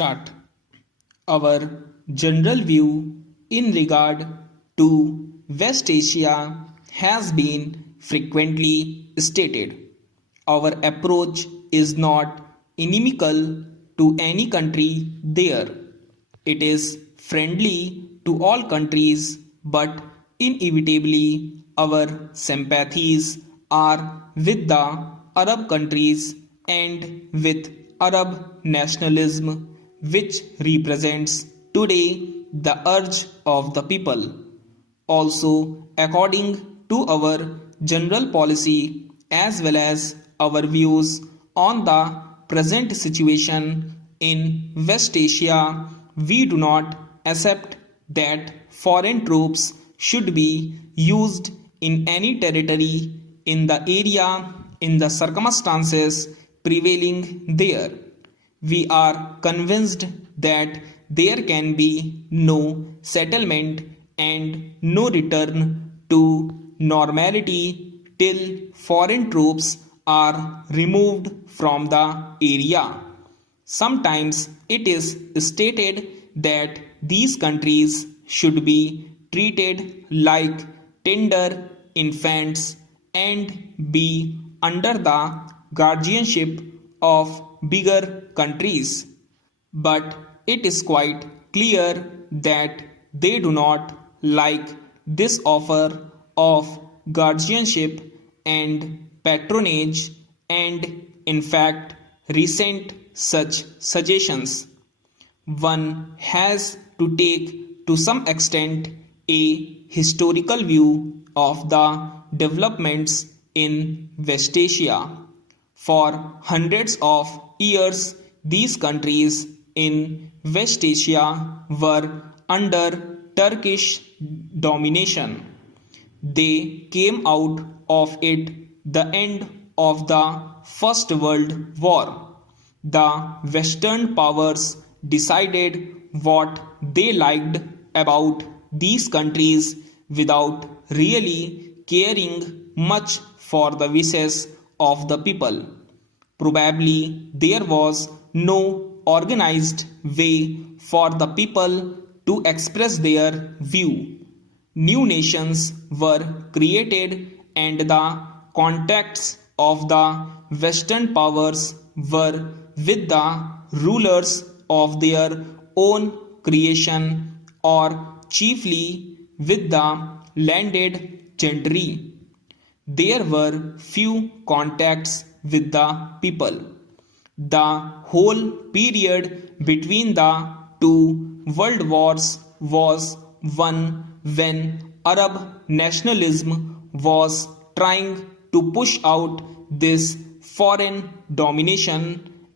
start. Our general view in regard to West Asia has been frequently stated. Our approach is not inimical to any country there. It is friendly to all countries, but inevitably our sympathies are with the Arab countries and with Arab nationalism, which represents today the urge of the people. Also, according to our general policy as well as our views on the present situation in West Asia, we do not accept that foreign troops should be used in any territory in the area in the circumstances prevailing there. We are convinced that there can be no settlement and no return to normality till foreign troops are removed from the area. Sometimes it is stated that these countries should be treated like tender infants and be under the guardianship of bigger countries. But it is quite clear that they do not like this offer of guardianship and patronage, and in fact resent such suggestions. One has to take to some extent a historical view of the developments in West Asia. For hundreds of years, these countries in West Asia were under Turkish domination. They came out of it the end of the First World War. The Western powers decided what they liked about these countries without really caring much for the wishes of the people. Probably there was no organized way for the people to express their view. New nations were created and the contacts of the Western powers were with the rulers of their own creation or chiefly with the landed gentry. There were few contacts with the people. The whole period between the two world wars was one when Arab nationalism was trying to push out this foreign domination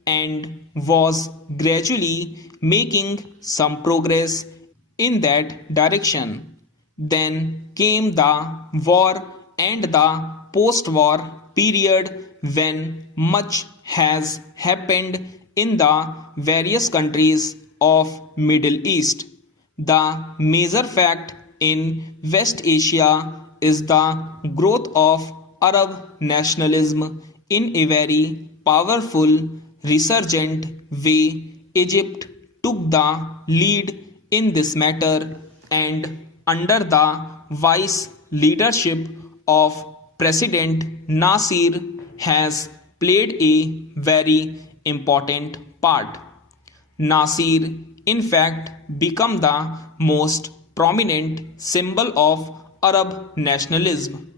and was gradually making some progress in that direction. Then came the war and the post-war period when much has happened in the various countries of Middle East. The major fact in West Asia is the growth of Arab nationalism in a very powerful, resurgent way. Egypt took the lead in this matter, and under the vice leadership of President Nasir has played a very important part. Nasir, in fact, became the most prominent symbol of Arab nationalism.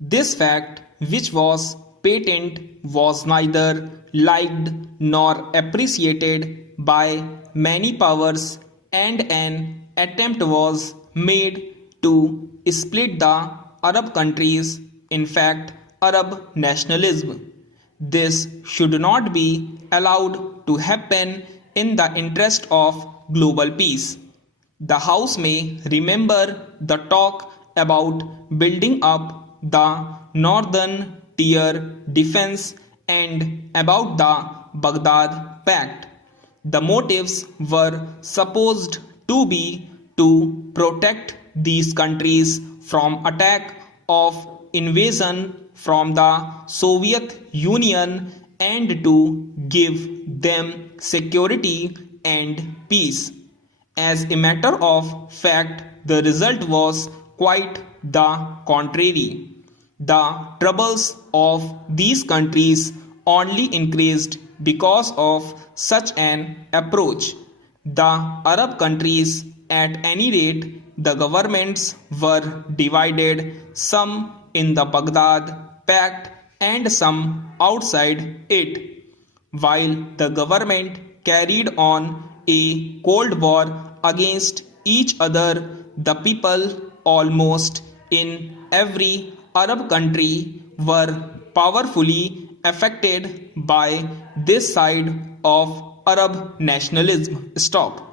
This fact, which was patent, was neither liked nor appreciated by many powers, and an attempt was made to split the Arab countries, in fact, Arab nationalism. This should not be allowed to happen in the interest of global peace. The House may remember the talk about building up the Northern Tier defense and about the Baghdad Pact. The motives were supposed to be to protect these countries from attack of invasion from the Soviet Union and to give them security and peace. As a matter of fact, the result was quite the contrary. The troubles of these countries only increased because of such an approach. The Arab countries, at any rate, the governments were divided, some in the Baghdad Pact and some outside it. While the government carried on a cold war against each other, the people almost in every Arab country were powerfully affected by this side of Arab nationalism. Stop.